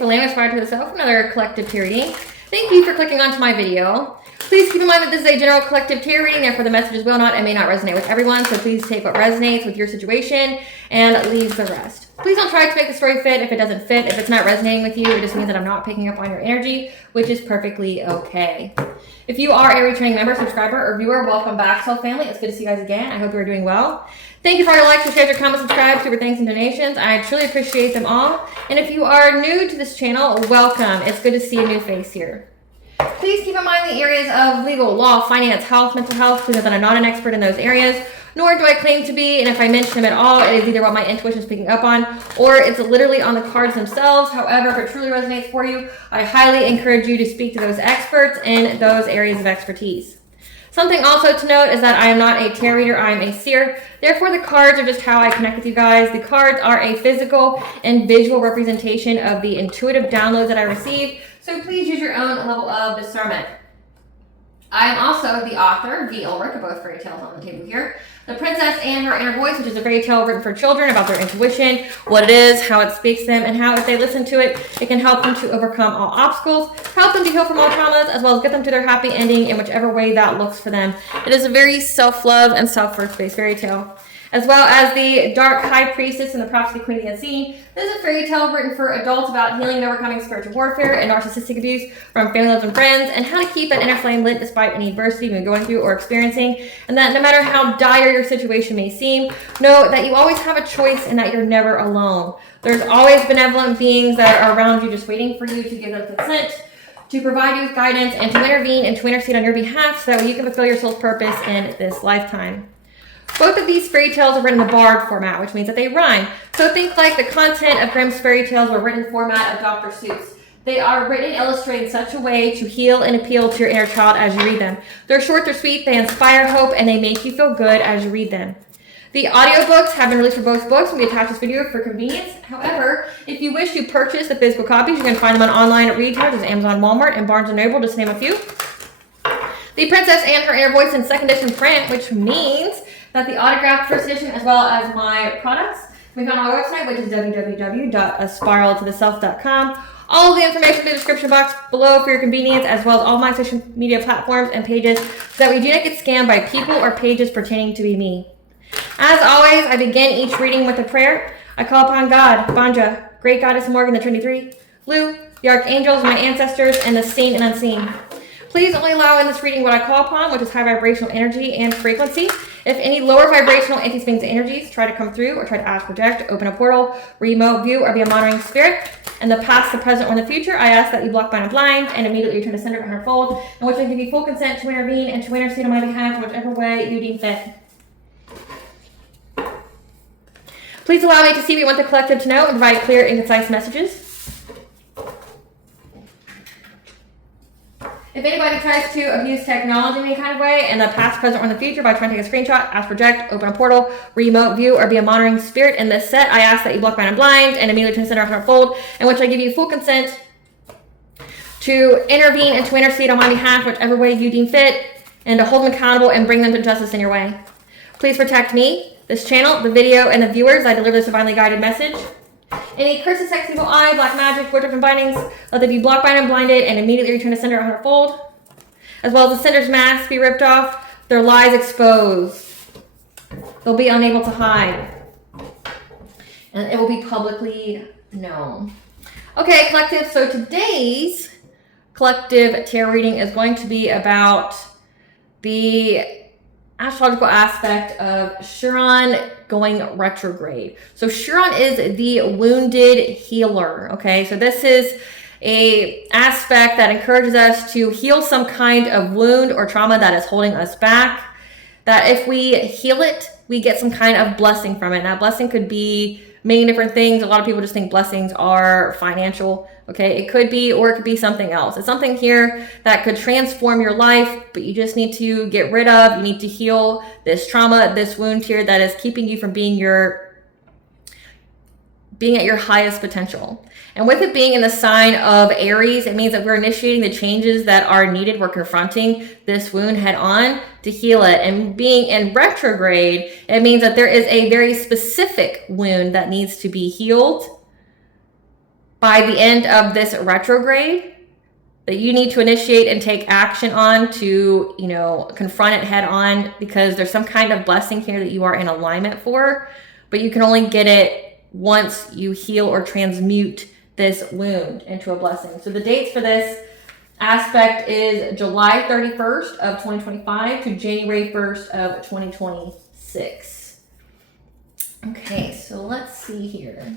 for Liable, another collective tarot reading. Thank you for clicking onto my video. Please keep in mind that this is a general collective tarot reading, therefore the messages will not and may not resonate with everyone, so please take what resonates with your situation and leave the rest. Please don't try to make the story fit if it doesn't fit. If it's not resonating with you, it just means that I'm not picking up on your energy, which is perfectly okay. If you are a returning member, subscriber, or viewer, welcome back, Self family. It's good to see you guys again. I hope you're doing well. Thank you for all your likes, your shares, your comments, subscribe, super thanks, and donations. I truly appreciate them all. And if you are new to this channel, welcome. It's good to see a new face here. Please keep in mind the areas of legal, law, finance, health, mental health. Please know that I'm not an expert in those areas, nor do I claim to be. And if I mention them at all, it is either what my intuition is picking up on, or it's literally on the cards themselves. However, if it truly resonates for you, I highly encourage you to speak to those experts in those areas of expertise. Something also to note is that I am not a tarot reader, I am a seer. Therefore, the cards are just how I connect with you guys. The cards are a physical and visual representation of the intuitive downloads that I receive. So please use your own level of discernment. I am also the author, V. Ulrich, of both fairy tales on the table here. The Princess and Her Inner Voice, which is a fairy tale written for children about their intuition, what it is, how it speaks to them, and how if they listen to it, it can help them to overcome all obstacles, help them to heal from all traumas, as well as get them to their happy ending in whichever way that looks for them. It is a very self-love and self-worth based fairy tale. As well as the Dark High Priestess and the Prophecy Queen of the Unseen. This is a fairy tale written for adults about healing and overcoming spiritual warfare and narcissistic abuse from family, loved, and friends, and how to keep that inner flame lit despite any adversity you've been going through or experiencing, and that no matter how dire your situation may seem, know that you always have a choice and that you're never alone. There's always benevolent beings that are around you just waiting for you to give them consent, to provide you with guidance, and to intervene and to intercede on your behalf so that you can fulfill your soul's purpose in this lifetime. Both of these fairy tales are written in the bard format, which means that they rhyme. So think like the content of Grimm's fairy tales were written in the format of Dr. Seuss. They are written and illustrated in such a way to heal and appeal to your inner child as you read them. They're short, they're sweet, they inspire hope, and they make you feel good as you read them. The audiobooks have been released for both books and we attach this video for convenience. However, if you wish to purchase the physical copies, you can find them on online at retailers, as Amazon, Walmart, and Barnes & Noble, just to name a few. The Princess and Her Inner Voice in second edition print, which means that the autographed first edition, as well as my products, can be found on my website, which is www.aspiraltotheself.com. All of the information in the description box below for your convenience, as well as all my social media platforms and pages, so that we do not get scammed by people or pages pretending to be me. As always, I begin each reading with a prayer. I call upon God, Banja, Great Goddess Morgan, the Trinity Three, Lu, the Archangels, my ancestors, and the seen and unseen. Please only allow in this reading what I call upon, which is high vibrational energy and frequency. If any lower vibrational entities, beings, and energies try to come through or try to ask, project, open a portal, remote view, or be a monitoring spirit, in the past, the present, or in the future, I ask that you block, bind, and blind, and immediately return to sender and unfold, in which I give you full consent to intervene and to intercede on my behalf in whichever way you deem fit. Please allow me to see what you want the collective to know and provide clear and concise messages. If anybody tries to abuse technology in any kind of way, in the past, present, or in the future, by trying to take a screenshot, ask, project, open a portal, remote view, or be a monitoring spirit in this set, I ask that you block, bind, and blind, and immediately turn center and unfold, in which I give you full consent to intervene and to intercede on my behalf, whichever way you deem fit, and to hold them accountable and bring them to justice in your way. Please protect me, this channel, the video, and the viewers. I deliver this divinely guided message. Any curses, sex, evil eye, black magic, witchcraft, and bindings, let them be blocked, bind, and blinded, and immediately return to sender or hundredfold. As well as the sender's masks be ripped off, their lies exposed. They'll be unable to hide. And it will be publicly known. Okay, collective, so today's collective tarot reading is going to be about the astrological aspect of Chiron going retrograde. So Chiron is the wounded healer, okay? So this is a aspect that encourages us to heal some kind of wound or trauma that is holding us back, that if we heal it, we get some kind of blessing from it. Now, blessing could be many different things. A lot of people just think blessings are financial, okay? It could be, or it could be something else. It's something here that could transform your life, but you just need to get rid of, you need to heal this trauma, this wound here that is keeping you from being at your highest potential. And with it being in the sign of Aries, it means that we're initiating the changes that are needed. We're confronting this wound head on to heal it. And being in retrograde, it means that there is a very specific wound that needs to be healed. And it will be publicly known. Okay, by the end of this retrograde that you need to initiate and take action on to, you know, confront it head on, because there's some kind of blessing here that you are in alignment for, but you can only get it once you heal or transmute this wound into a blessing. So the dates for this aspect is July 31st of 2025 to January 1st of 2026. Okay, so let's see here.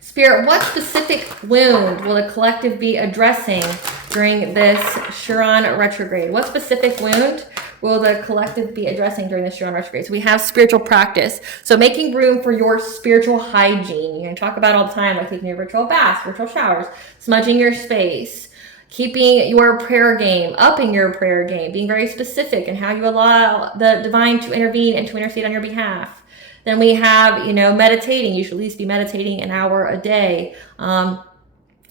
Spirit, what specific wound will the collective be addressing during this Chiron retrograde? What specific wound will the collective be addressing during this Chiron retrograde? So we have spiritual practice. So making room for your spiritual hygiene. You're going to talk about all the time, like taking your ritual baths, ritual showers, smudging your space, keeping your prayer game, upping your prayer game, being very specific in how you allow the divine to intervene and to intercede on your behalf. Then we have, you know, meditating. You should at least be meditating an hour a day.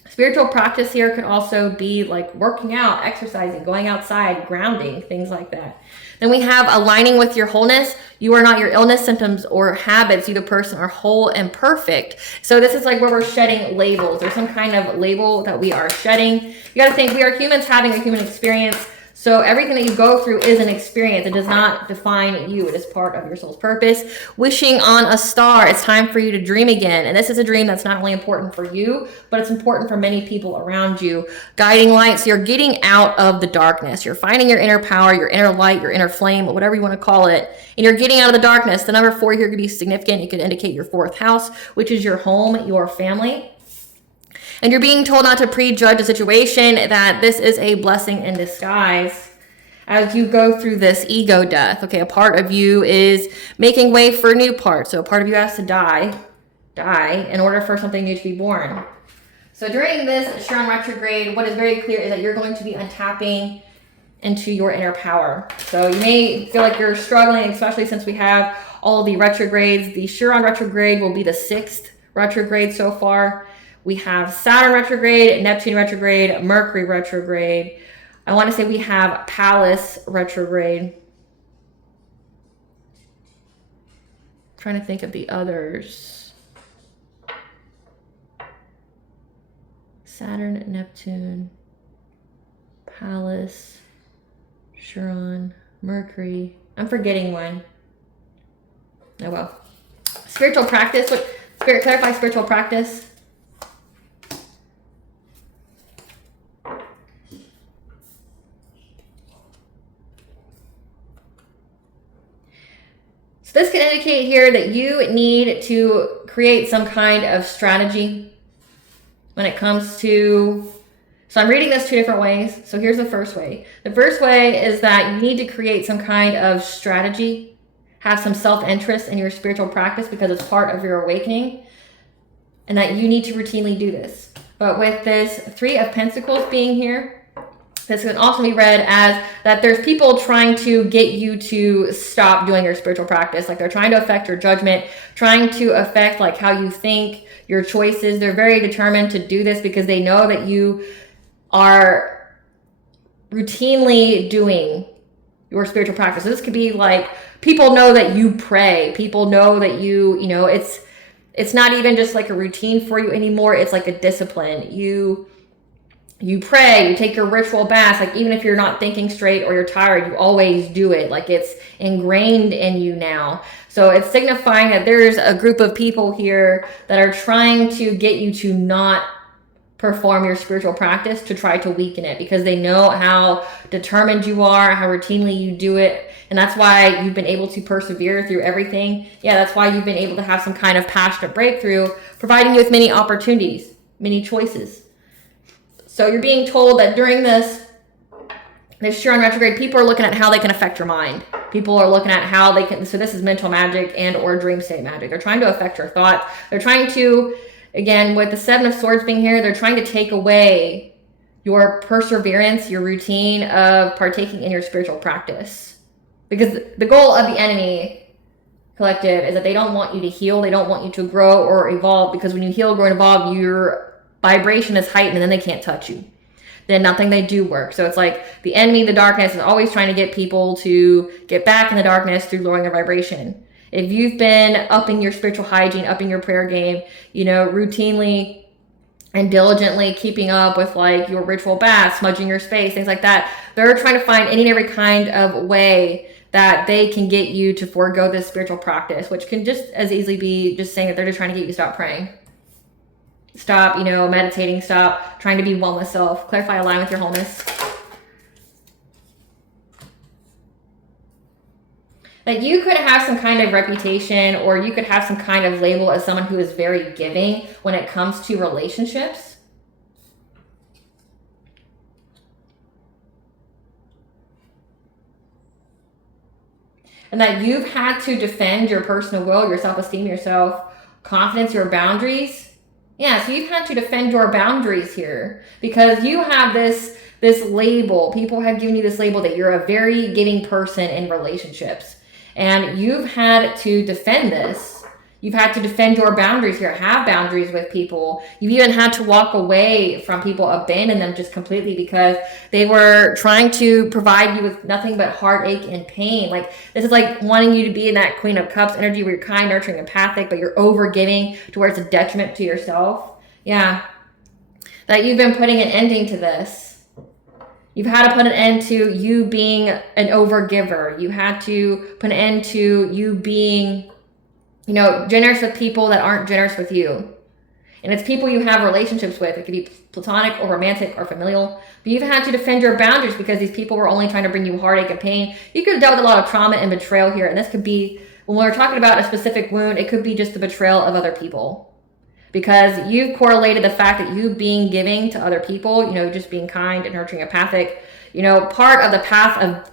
Spiritual practice here could also be like working out, exercising, going outside, grounding, things like that. Then we have aligning with your wholeness. You are not your illness, symptoms, or habits. You, the person, are whole and perfect. So this is like where we're shedding labels. There's some kind of label that we are shedding. You got to think we are humans having a human experience. So everything that you go through is an experience. It does not define you. It is part of your soul's purpose. Wishing on a star. It's time for you to dream again. And this is a dream that's not only important for you, but it's important for many people around you. Guiding lights. You're getting out of the darkness. You're finding your inner power, your inner light, your inner flame, whatever you want to call it. And you're getting out of the darkness. The number 4 here could be significant. It could indicate your 4th house, which is your home, your family. And you're being told not to prejudge a situation, that this is a blessing in disguise as you go through this ego death. Okay, a part of you is making way for a new part. So a part of you has to die in order for something new to be born. So during this Chiron retrograde, what is very clear is that you're going to be untapping into your inner power. So you may feel like you're struggling, especially since we have all the retrogrades. The Chiron retrograde will be the 6th retrograde so far. We have Saturn retrograde, Neptune retrograde, Mercury retrograde. I want to say we have Pallas retrograde. I'm trying to think of the others. Saturn, Neptune, Pallas, Chiron, Mercury. I'm forgetting one. Oh well. Spiritual practice. What? Spirit, clarify spiritual practice. So this can indicate here that you need to create some kind of strategy when it comes to, so I'm reading this 2 different ways. So here's the first way. The first way is that you need to create some kind of strategy, have some self-interest in your spiritual practice because it's part of your awakening, and that you need to routinely do this. But with this 3 of Pentacles being here, this can also be read as that there's people trying to get you to stop doing your spiritual practice. Like they're trying to affect your judgment, trying to affect like how you think, your choices. They're very determined to do this because they know that you are routinely doing your spiritual practice. So this could be like, people know that you pray. People know that you know, it's not even just like a routine for you anymore. It's like a discipline. You pray, you take your ritual baths, like even if you're not thinking straight or you're tired, you always do it. Like it's ingrained in you now. So it's signifying that there's a group of people here that are trying to get you to not perform your spiritual practice, to try to weaken it, because they know how determined you are, how routinely you do it. And that's why you've been able to persevere through everything. Yeah, that's why you've been able to have some kind of passionate breakthrough, providing you with many opportunities, many choices. So you're being told that during this Chiron retrograde, people are looking at how they can affect your mind. People are looking at how they can, so this is mental magic and or dream state magic. They're trying to affect your thoughts. They're trying to, again, with the 7 of Swords being here, they're trying to take away your perseverance, your routine of partaking in your spiritual practice. Because the goal of the enemy collective is that they don't want you to heal. They don't want you to grow or evolve, because when you heal, grow, and evolve, your vibration is heightened and then they can't touch you. Then nothing they do work. So it's like the enemy, the darkness, is always trying to get people to get back in the darkness through lowering their vibration. If you've been upping your spiritual hygiene, upping your prayer game, you know, routinely and diligently keeping up with like your ritual baths, smudging your space, things like that. They're trying to find any and every kind of way that they can get you to forego this spiritual practice, which can just as easily be just saying that they're just trying to get you to stop praying. Stop, meditating, stop trying to be one with self. Clarify, align with your wholeness. That you could have some kind of reputation, or you could have some kind of label as someone who is very giving when it comes to relationships. And that you've had to defend your personal will, your self-esteem, your self-confidence, your boundaries. Yeah, so you've had to defend your boundaries here because you have this label. People have given you this label that you're a very giving person in relationships. And you've had to defend this. You've had to defend your boundaries here, have boundaries with people. You've even had to walk away from people, abandon them just completely because they were trying to provide you with nothing but heartache and pain. Like, this is like wanting you to be in that Queen of Cups energy where you're kind, nurturing, empathic, but you're over giving to where it's a detriment to yourself. Yeah. That you've been putting an ending to this. You've had to put an end to you being an overgiver. You had to put an end to you being, generous with people that aren't generous with you. And it's people you have relationships with. It could be platonic or romantic or familial. But you've had to defend your boundaries because these people were only trying to bring you heartache and pain. You could have dealt with a lot of trauma and betrayal here. And this could be, when we're talking about a specific wound, it could be just the betrayal of other people. Because you've correlated the fact that you being giving to other people, just being kind and nurturing, empathic, part of the path of,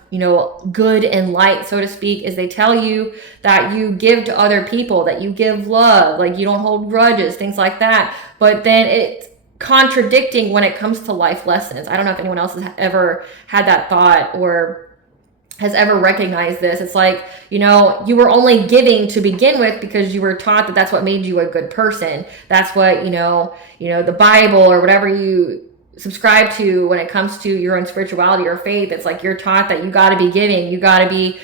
good and light, so to speak, is they tell you that you give to other people, that you give love, like you don't hold grudges, things like that. But then it's contradicting when it comes to life lessons. I don't know if anyone else has ever had that thought or has ever recognized this. It's like, you were only giving to begin with because you were taught that that's what made you a good person. That's what, the Bible or whatever you subscribe to when it comes to your own spirituality or faith. It's like you're taught that you got to be giving, you got to be,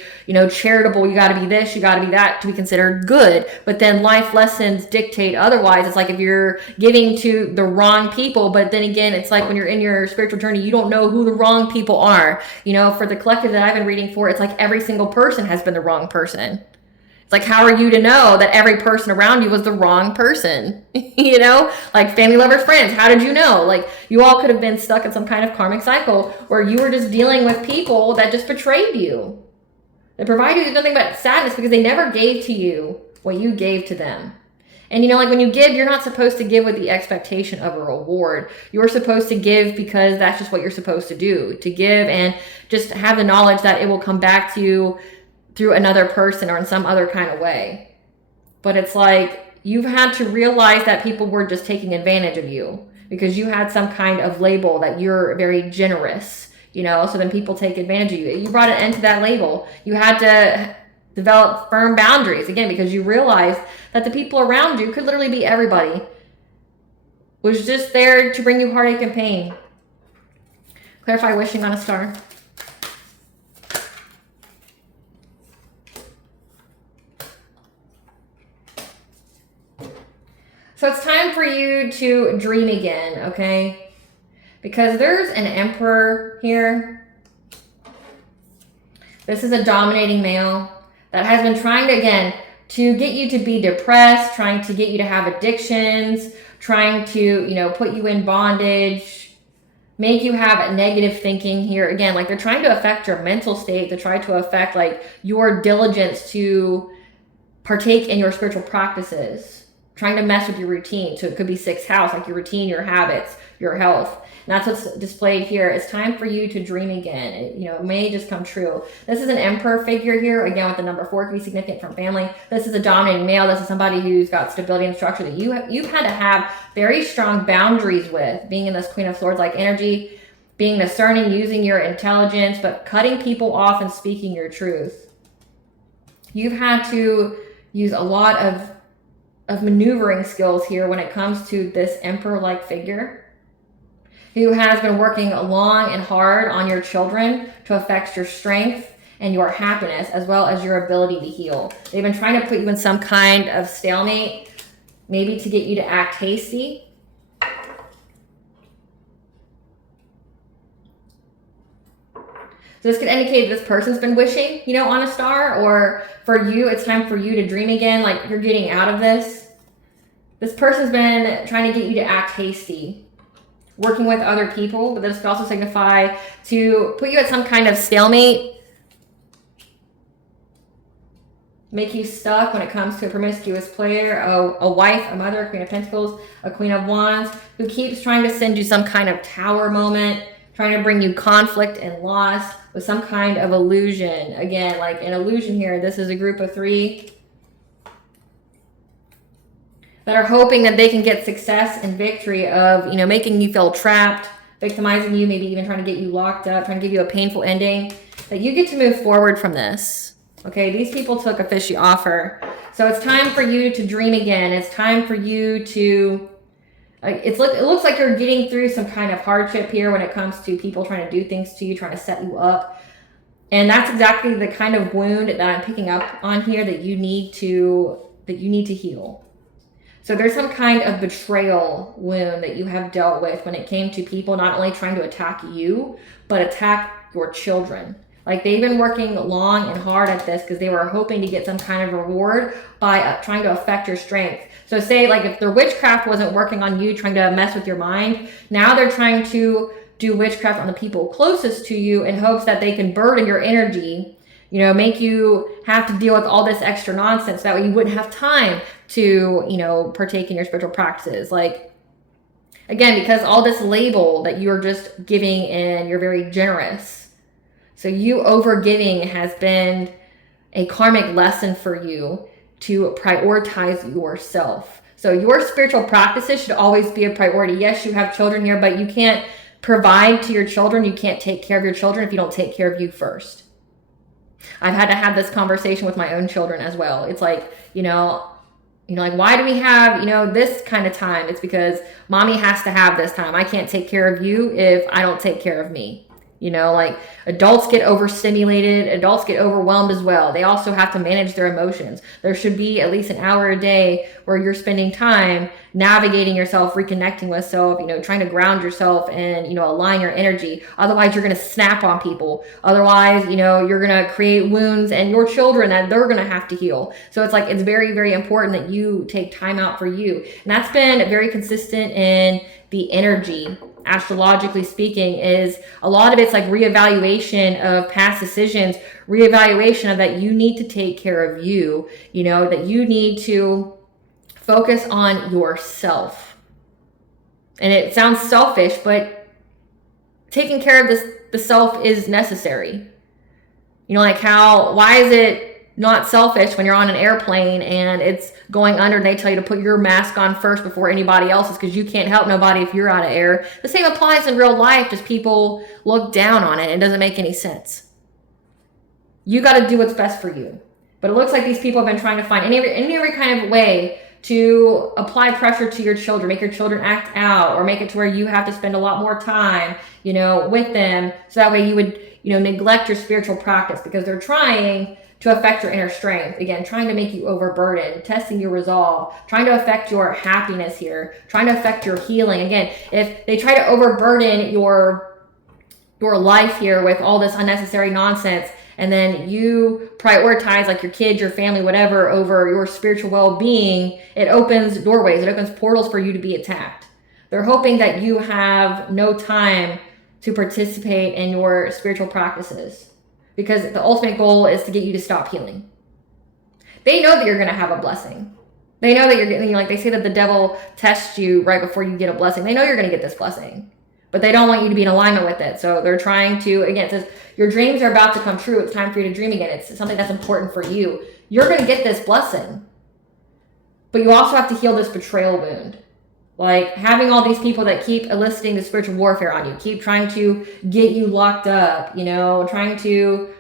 charitable, you got to be this, you got to be that to be considered good. But then life lessons dictate otherwise. It's like if you're giving to the wrong people, but then again, it's like when you're in your spiritual journey, you don't know who the wrong people are. For the collective that I've been reading for, it's like every single person has been the wrong person. It's like, how are you to know that every person around you was the wrong person? Like family, lovers, friends. How did you know? Like, you all could have been stuck in some kind of karmic cycle where you were just dealing with people that just betrayed you. They provided you with nothing but sadness because they never gave to you what you gave to them. And like when you give, you're not supposed to give with the expectation of a reward. You're supposed to give because that's just what you're supposed to do. To give and just have the knowledge that it will come back to you through another person or in some other kind of way. But it's like you've had to realize that people were just taking advantage of you because you had some kind of label that you're very generous, so then people take advantage of you. You brought an end to that label. You had to develop firm boundaries again because you realized that the people around you could literally be everybody, was just there to bring you heartache and pain. Clarify wishing on a star. So it's time for you to dream again, okay? Because there's an emperor here. This is a dominating male that has been trying to, again, to get you to be depressed, trying to get you to have addictions, trying to, put you in bondage, make you have negative thinking here. Again, like they're trying to affect your mental state, to try to affect like your diligence to partake in your spiritual practices. Trying to mess with your routine. So it could be sixth house, like your routine, your habits, your health. And that's what's displayed here. It's time for you to dream again. It may just come true. This is an emperor figure here. Again, with the number 4, it can be significant from family. This is a dominating male. This is somebody who's got stability and structure that you've had to have very strong boundaries with. Being in this Queen of Swords like energy, being discerning, using your intelligence, but cutting people off and speaking your truth. You've had to use a lot of maneuvering skills here when it comes to this emperor-like figure who has been working long and hard on your children to affect your strength and your happiness as well as your ability to heal. They've been trying to put you in some kind of stalemate, maybe to get you to act hasty. So this could indicate this person's been wishing, you know, on a star, or for you, it's time for you to dream again, like you're getting out of this. This person's been trying to get you to act hasty, working with other people, but this could also signify to put you at some kind of stalemate, make you stuck when it comes to a promiscuous player, a wife, a mother, a Queen of Pentacles, a Queen of Wands, who keeps trying to send you some kind of tower moment, trying to bring you conflict and loss with some kind of illusion. Again, like an illusion here, this is a group of 3 that are hoping that they can get success and victory of, you know, making you feel trapped, victimizing you, maybe even trying to get you locked up, trying to give you a painful ending, that you get to move forward from this. Okay, these people took a fishy offer. So it's time for you to dream again. It's time for you to, it looks like you're getting through some kind of hardship here when it comes to people trying to do things to you, trying to set you up. And that's exactly the kind of wound that I'm picking up on here that you need to heal. So there's some kind of betrayal wound that you have dealt with when it came to people not only trying to attack you, but attack your children. Like they've been working long and hard at this because they were hoping to get some kind of reward by trying to affect your strength. So say like if their witchcraft wasn't working on you, trying to mess with your mind, now they're trying to do witchcraft on the people closest to you in hopes that they can burden your energy, you know, make you have to deal with all this extra nonsense. That way you wouldn't have time to, you know, partake in your spiritual practices. Like, again, because all this label that you're just giving and you're very generous. So you over giving has been a karmic lesson for you to prioritize yourself. So your spiritual practices should always be a priority. Yes, you have children here, but you can't provide to your children. You can't take care of your children if you don't take care of you first. I've had to have this conversation with my own children as well. It's like, like, why do we have, this kind of time? It's because mommy has to have this time. I can't take care of you if I don't take care of me. Like adults get overstimulated, adults get overwhelmed as well. They also have to manage their emotions. There should be at least an hour a day where you're spending time navigating yourself, reconnecting with self, trying to ground yourself and, align your energy. Otherwise, you're going to snap on people. Otherwise, you're going to create wounds and your children that they're going to have to heal. So it's like, it's very, very important that you take time out for you. And that's been very consistent in the energy. Astrologically speaking, is a lot of it's like reevaluation of past decisions, reevaluation of that you need to take care of you, that you need to focus on yourself. And it sounds selfish, but taking care of the self is necessary. Why is it not selfish when you're on an airplane and it's going under and they tell you to put your mask on first before anybody else's because you can't help nobody if you're out of air? The same applies in real life, just people look down on it. It doesn't make any sense. You got to do what's best for you. But it looks like these people have been trying to find any kind of way to apply pressure to your children, make your children act out, or make it to where you have to spend a lot more time, with them. So that way you would, neglect your spiritual practice because they're trying to affect your inner strength. Again, trying to make you overburdened, testing your resolve, trying to affect your happiness here, trying to affect your healing. Again, if they try to overburden your life here with all this unnecessary nonsense, and then you prioritize like your kids, your family, whatever, over your spiritual well-being, it opens doorways, it opens portals for you to be attacked. They're hoping that you have no time to participate in your spiritual practices, because the ultimate goal is to get you to stop healing. They know that you're going to have a blessing. They know that you're getting, like they say that the devil tests you right before you get a blessing. They know you're going to get this blessing, but they don't want you to be in alignment with it. So they're trying to, again, it says your dreams are about to come true. It's time for you to dream again. It's something that's important for you. You're going to get this blessing, but you also have to heal this betrayal wound. Like having all these people that keep eliciting the spiritual warfare on you, keep trying to get you locked up, trying to,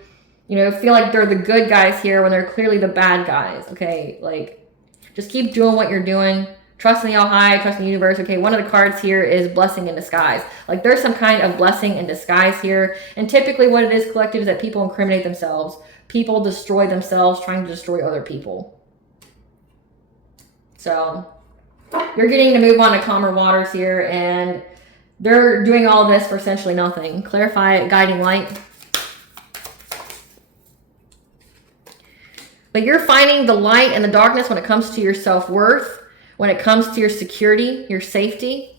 feel like they're the good guys here when they're clearly the bad guys. Okay. Like just keep doing what you're doing. Trust in the All High, trust in the universe. Okay. One of the cards here is blessing in disguise. Like there's some kind of blessing in disguise here. And typically what it is, collective, is that people incriminate themselves. People destroy themselves trying to destroy other people. So you're getting to move on to calmer waters here, and they're doing all this for essentially nothing. Clarify, guiding light. But you're finding the light and the darkness when it comes to your self-worth, when it comes to your security, your safety,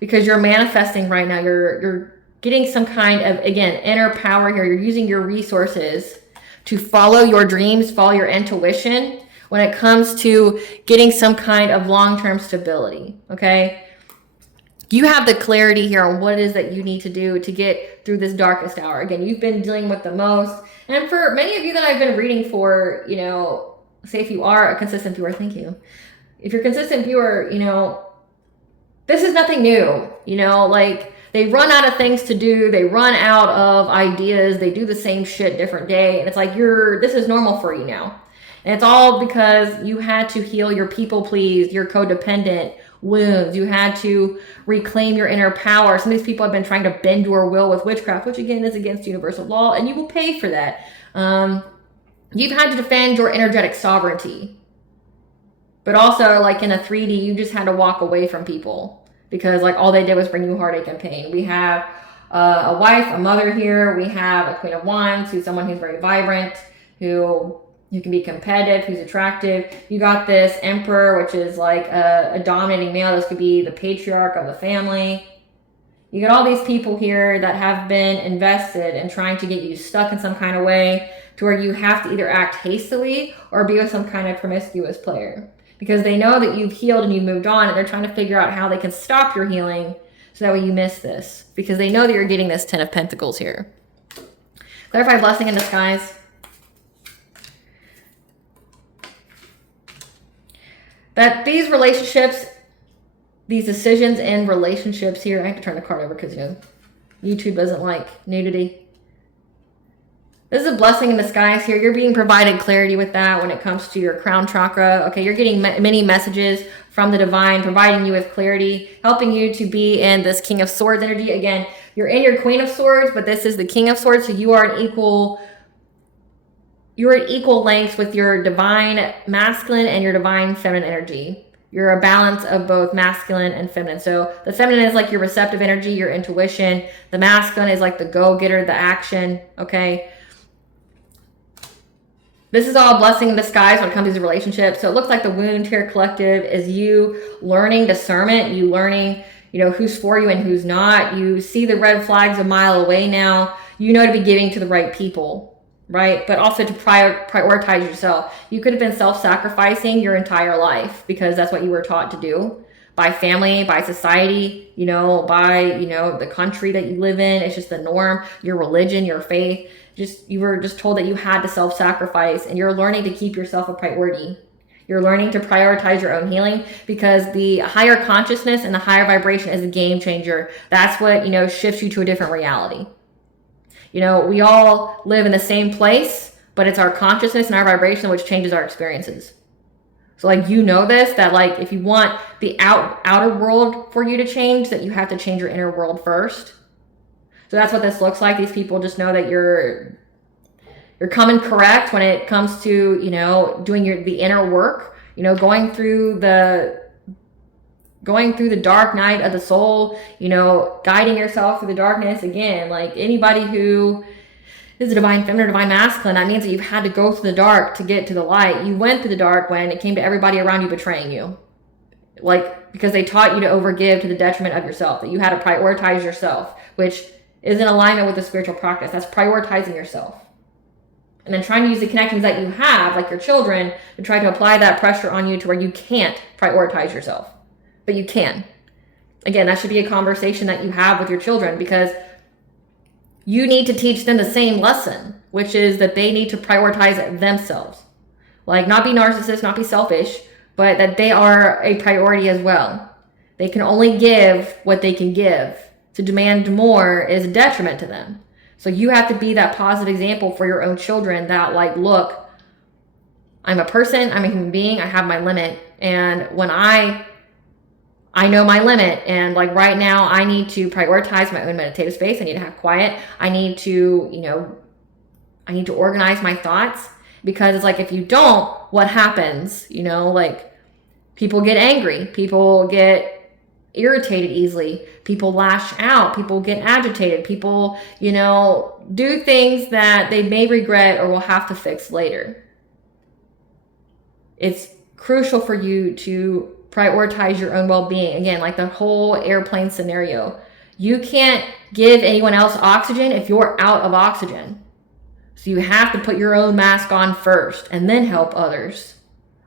because you're manifesting right now. You're getting some kind of, again, inner power here. You're using your resources to follow your dreams, follow your intuition when it comes to getting some kind of long-term stability, okay? You have the clarity here on what it is that you need to do to get through this darkest hour. Again, you've been dealing with the most. And for many of you that I've been reading for, you know, say if you are a consistent viewer, thank you. If you're a consistent viewer, you know, this is nothing new, you know, like they run out of things to do. They run out of ideas. They do the same shit different day. And it's like, this is normal for you now. And it's all because you had to heal your people please, your codependent wounds. You had to reclaim your inner power. Some of these people have been trying to bend your will with witchcraft, which again is against universal law, and you will pay for that. You've had to defend your energetic sovereignty. But also, like in a 3D, you just had to walk away from people because like all they did was bring you heartache and pain. We have a wife, a mother here. We have a Queen of Wands, who's someone who's very vibrant, who you can be competitive, who's attractive. You got this Emperor, which is like a dominating male. This could be the patriarch of the family. You got all these people here that have been invested in trying to get you stuck in some kind of way to where you have to either act hastily or be with some kind of promiscuous player. Because they know that you've healed and you've moved on, and they're trying to figure out how they can stop your healing so that way you miss this. Because they know that you're getting this 10 of Pentacles here. Clarify blessing in disguise. That these relationships, these decisions in relationships here, I have to turn the card over because, you know, YouTube doesn't like nudity. This is a blessing in disguise here. You're being provided clarity with that when it comes to your crown chakra. Okay, you're getting many messages from the divine, providing you with clarity, helping you to be in this King of Swords energy. Again, you're in your Queen of Swords, but this is the King of Swords, so you are an equal... You're at equal lengths with your divine masculine and your divine feminine energy. You're a balance of both masculine and feminine. So the feminine is like your receptive energy, your intuition. The masculine is like the go-getter, the action, okay? This is all a blessing in disguise when it comes to these relationships. So it looks like the wound here collective is you learning discernment, you learning, you know, who's for you and who's not. You see the red flags a mile away now. You know to be giving to the right people. Right? But also to prioritize yourself. You could have been self-sacrificing your entire life because that's what you were taught to do by family, by society, you know, by, you know, the country that you live in. It's just the norm, your religion, your faith. You were just told that you had to self-sacrifice, and you're learning to keep yourself a priority. You're learning to prioritize your own healing because the higher consciousness and the higher vibration is a game changer. That's what, you know, shifts you to a different reality. You know, we all live in the same place, but it's our consciousness and our vibration which changes our experiences. So like, you know this, that like if you want the outer world for you to change, that you have to change your inner world first. So that's what this looks like. These people just know that you're coming correct when it comes to, you know, doing the inner work, you know, going through the dark night of the soul, you know, guiding yourself through the darkness. Again, like anybody who is a divine feminine or divine masculine, that means that you've had to go through the dark to get to the light. You went through the dark when it came to everybody around you betraying you. Like, because they taught you to overgive to the detriment of yourself, that you had to prioritize yourself, which is in alignment with the spiritual practice. That's prioritizing yourself. And then trying to use the connections that you have, like your children, to try to apply that pressure on you to where you can't prioritize yourself. But you can. Again, that should be a conversation that you have with your children, because you need to teach them the same lesson, which is that they need to prioritize themselves. Like, not be narcissists, not be selfish, but that they are a priority as well. They can only give what they can give. To demand more is a detriment to them. So you have to be that positive example for your own children that, like, look, I'm a person, I'm a human being, I have my limit. And when I know my limit, and like right now I need to prioritize my own meditative space. I need to have quiet. I need to, you know, I need to organize my thoughts, because it's like, if you don't, what happens? You know, like, people get angry, people get irritated easily, people lash out, people get agitated, people, you know, do things that they may regret or will have to fix later. it's crucial for you to prioritize your own well-being. Again, like the whole airplane scenario. You can't give anyone else oxygen if you're out of oxygen. So you have to put your own mask on first and then help others.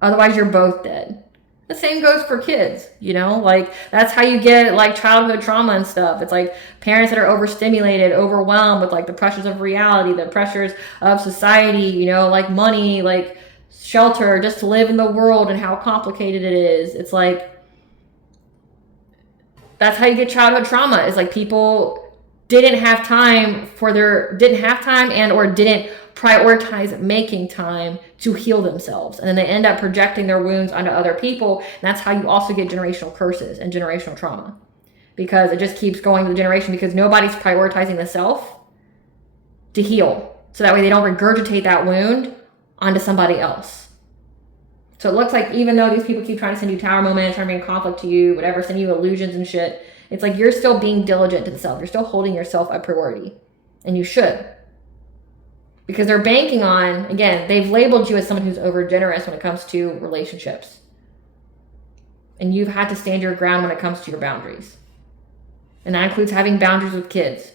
Otherwise, you're both dead. The same goes for kids, you know, like that's how you get like childhood trauma and stuff. It's like parents that are overstimulated, overwhelmed with like the pressures of reality, the pressures of society, you know, like money, like shelter, just to live in the world and how complicated it is. It's like, that's how you get childhood trauma. It's like people didn't have time and or didn't prioritize making time to heal themselves. And then they end up projecting their wounds onto other people. And that's how you also get generational curses and generational trauma, because it just keeps going to the generation because nobody's prioritizing the self to heal. So that way they don't regurgitate that wound onto somebody else. So it looks like even though these people keep trying to send you tower moments, trying to bring conflict to you, whatever, send you illusions and shit, it's like you're still being diligent to the self. You're still holding yourself a priority. And you should. Because they're banking on, again, they've labeled you as someone who's over generous when it comes to relationships. And you've had to stand your ground when it comes to your boundaries. And that includes having boundaries with kids.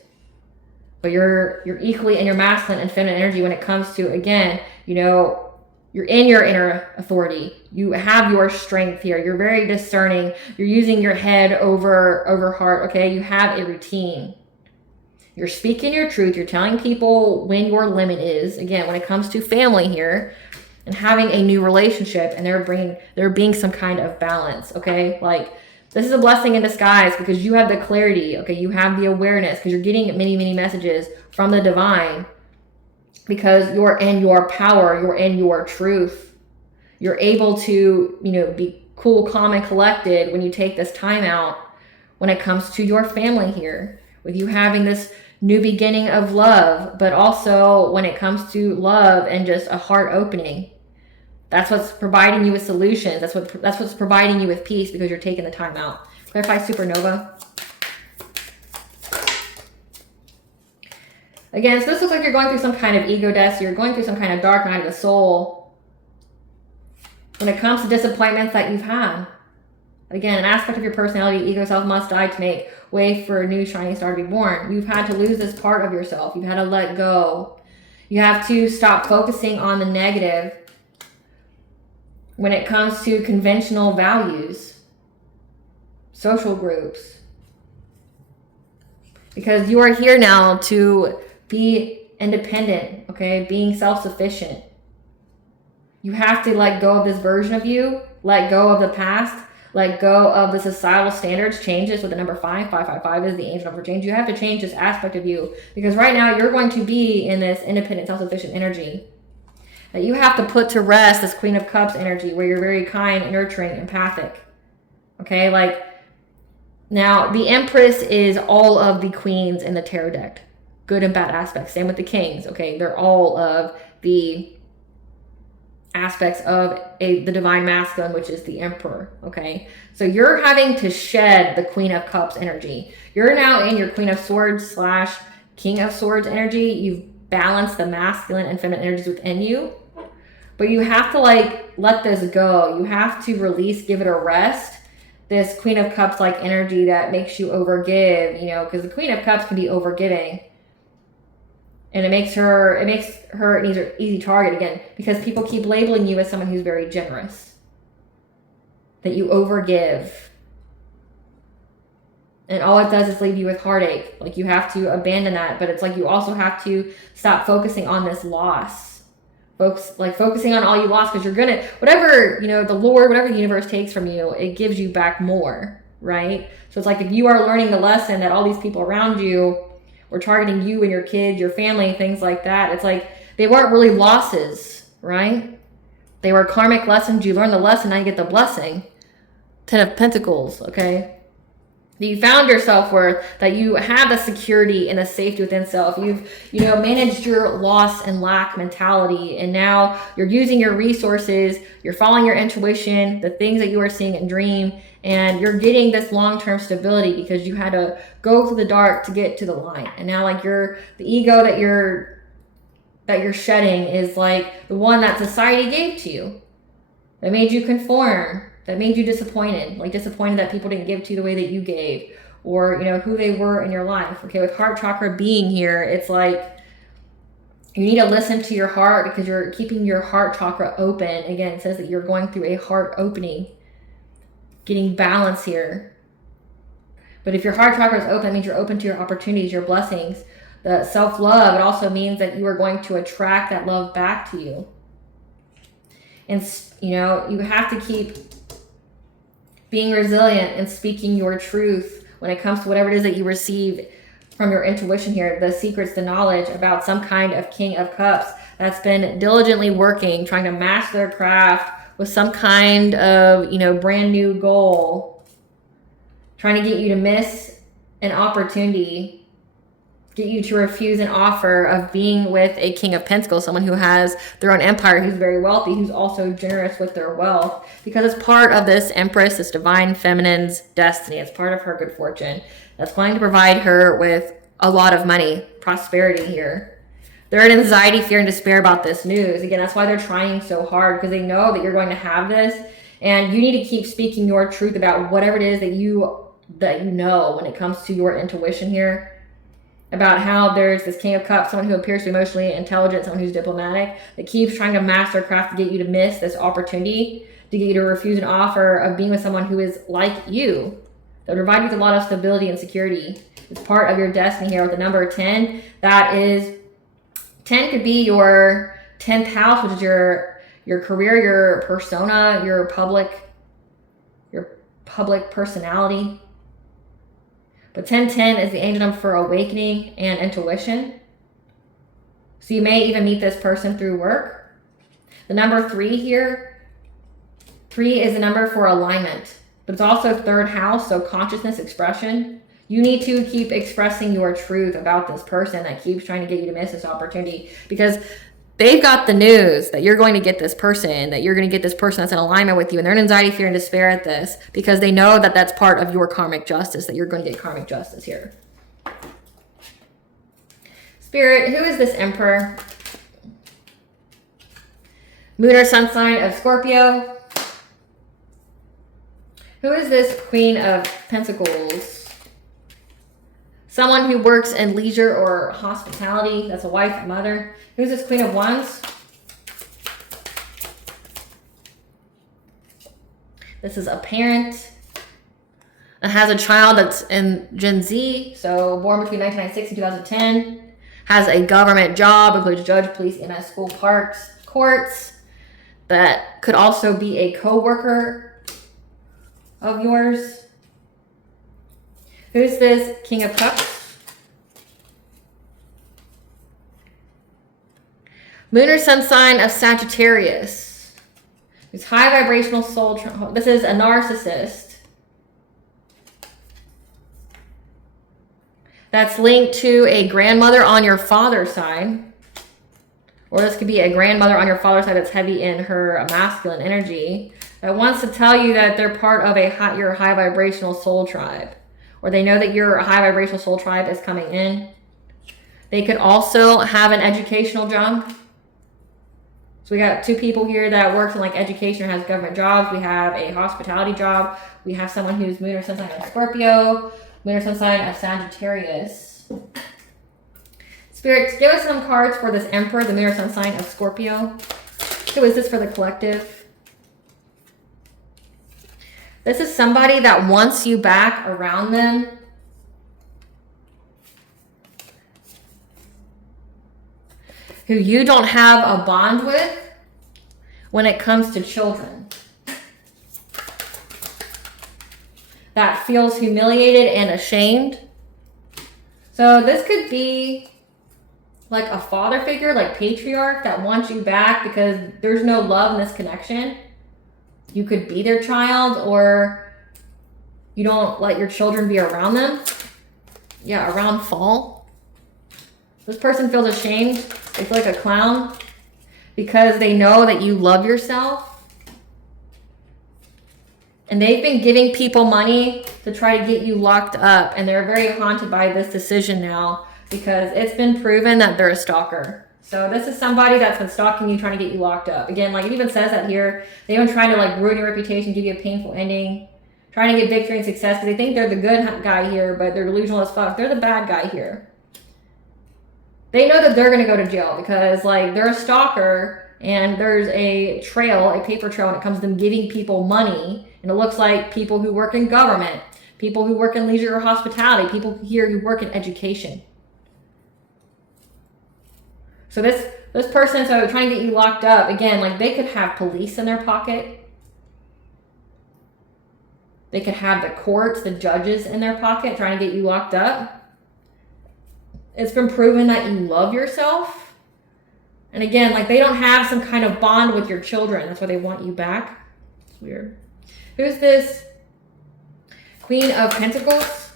But you're equally in your masculine and feminine energy when it comes to, again, you know, you're in your inner authority. You have your strength here. You're very discerning. You're using your head over heart, okay? You have a routine. You're speaking your truth. You're telling people when your limit is. Again, when it comes to family here and having a new relationship, and there being some kind of balance, okay? Like, this is a blessing in disguise because you have the clarity, okay? You have the awareness because you're getting many, many messages from the divine because you're in your power. You're in your truth. You're able to, you know, be cool, calm, and collected when you take this time out when it comes to your family here, with you having this new beginning of love, but also when it comes to love and just a heart opening. That's what's providing you with solutions. That's what's providing you with peace because you're taking the time out. Clarify supernova. Again, so this looks like you're going through some kind of ego death. You're going through some kind of dark night of the soul when it comes to disappointments that you've had. Again, an aspect of your personality, ego self, must die to make way for a new shining star to be born. You've had to lose this part of yourself. You've had to let go. You have to stop focusing on the negative when it comes to conventional values, social groups. Because you are here now to be independent, okay? Being self-sufficient. You have to let go of this version of you, let go of the past, let go of the societal standards. Change this with the number 5. 555 is the angel number for change. You have to change this aspect of you because right now you're going to be in this independent, self-sufficient energy that you have to put to rest, this Queen of Cups energy where you're very kind, nurturing, empathic. Okay, like now the Empress is all of the queens in the tarot deck. Good and bad aspects. Same with the kings. Okay, they're all of the aspects of the divine masculine, which is the Emperor. Okay, so you're having to shed the Queen of Cups energy. You're now in your Queen of Swords / King of Swords energy. You've balanced the masculine and feminine energies within you, but you have to like let this go. You have to release, give it a rest. This Queen of Cups like energy that makes you overgive, you know, because the Queen of Cups can be overgiving. And it makes her an easy target again, because people keep labeling you as someone who's very generous, that you overgive. And all it does is leave you with heartache. Like you have to abandon that, but it's like you also have to stop focusing on this loss. Focusing on all you lost, because you're gonna, whatever, you know, the Lord, whatever the universe takes from you, it gives you back more, right? So it's like if you are learning the lesson that all these people around you were targeting you and your kids, your family, things like that. It's like they weren't really losses, right? They were karmic lessons. You learn the lesson, now you get the blessing. 10 of Pentacles, okay? You found your self-worth, that you have the security and the safety within self. You've, you know, managed your loss and lack mentality, and now you're using your resources, you're following your intuition, the things that you are seeing in dream, and you're getting this long-term stability because you had to go through the dark to get to the light. And now like the ego that you're shedding is like the one that society gave to you. that made you conform, that made you disappointed, like disappointed that people didn't give to you the way that you gave, or, you know, who they were in your life. Okay, with heart chakra being here, it's like you need to listen to your heart because you're keeping your heart chakra open. Again, it says that you're going through a heart opening, getting balance here. But if your heart chakra is open, it means you're open to your opportunities, your blessings, the self-love. It also means that you are going to attract that love back to you. And, you know, you have to keep being resilient and speaking your truth when it comes to whatever it is that you receive from your intuition here. The secrets, the knowledge about some kind of King of Cups that's been diligently working, trying to master their craft with some kind of, you know, brand new goal, trying to get you to miss an opportunity, get you to refuse an offer of being with a King of Pentacles, someone who has their own empire, who's very wealthy, who's also generous with their wealth, because it's part of this Empress, this divine feminine's destiny. It's part of her good fortune that's going to provide her with a lot of money, prosperity here. They're in anxiety, fear, and despair about this news. Again, that's why they're trying so hard, because they know that you're going to have this, and you need to keep speaking your truth about whatever it is that you know when it comes to your intuition here. About how there's this King of Cups, someone who appears to be emotionally intelligent, someone who's diplomatic, that keeps trying to master craft to get you to miss this opportunity, to get you to refuse an offer of being with someone who is like you, that will provide you with a lot of stability and security. It's part of your destiny here with the number 10. That is, 10 could be your 10th house, which is your career, your persona, your public personality. But 1010 is the angel number for awakening and intuition. So you may even meet this person through work. The number 3 here, 3 is the number for alignment, but it's also 3rd house, so consciousness, expression. You need to keep expressing your truth about this person that keeps trying to get you to miss this opportunity, because they've got the news that you're going to get this person, that you're going to get this person that's in alignment with you, and they're in anxiety, fear, and despair at this because they know that that's part of your karmic justice, that you're going to get karmic justice here. Spirit, who is this Emperor? Moon or Sun sign of Scorpio. Who is this Queen of Pentacles? Someone who works in leisure or hospitality. That's a wife, a mother. Who's this Queen of Wands? This is a parent that has a child that's in Gen Z, so born between 1996 and 2010. Has a government job, includes judge, police, EMS, school, parks, courts. That could also be a co-worker of yours. Who's this King of Cups? Moon or Sun sign of Sagittarius. Who's high vibrational soul. This is a narcissist that's linked to a grandmother on your father's side. Or this could be a grandmother on your father's side that's heavy in her masculine energy, that wants to tell you that they're part of your high vibrational soul tribe. Or they know that your high vibrational soul tribe is coming in. They could also have an educational job. So we got 2 people here that works in like education or has government jobs. We have a hospitality job. We have someone who's Moon or Sun sign of Scorpio, Moon or Sun sign of Sagittarius. Spirits, give us some cards for this Emperor, the Moon or Sun sign of Scorpio. Who is this for the collective? This is somebody that wants you back around them. Who you don't have a bond with when it comes to children. That feels humiliated and ashamed. So this could be like a father figure, like patriarch, that wants you back because there's no love in this connection. You could be their child, or you don't let your children be around them. Yeah, around fall. This person feels ashamed. They feel like a clown because they know that you love yourself. And they've been giving people money to try to get you locked up. And they're very haunted by this decision now because it's been proven that they're a stalker. So this is somebody that's been stalking you, trying to get you locked up. Again, like it even says that here, they even trying to like ruin your reputation, give you a painful ending, trying to get victory and success because they think they're the good guy here, but they're delusional as fuck. They're the bad guy here. They know that they're going to go to jail because like they're a stalker and there's a trail, a paper trail, when it comes to them giving people money. And it looks like people who work in government, people who work in leisure or hospitality, people here who work in education. So this person, so trying to get you locked up, again, like they could have police in their pocket. They could have the courts, the judges in their pocket trying to get you locked up. It's been proven that you love yourself. And again, like they don't have some kind of bond with your children. That's why they want you back. It's weird. Who's this Queen of Pentacles?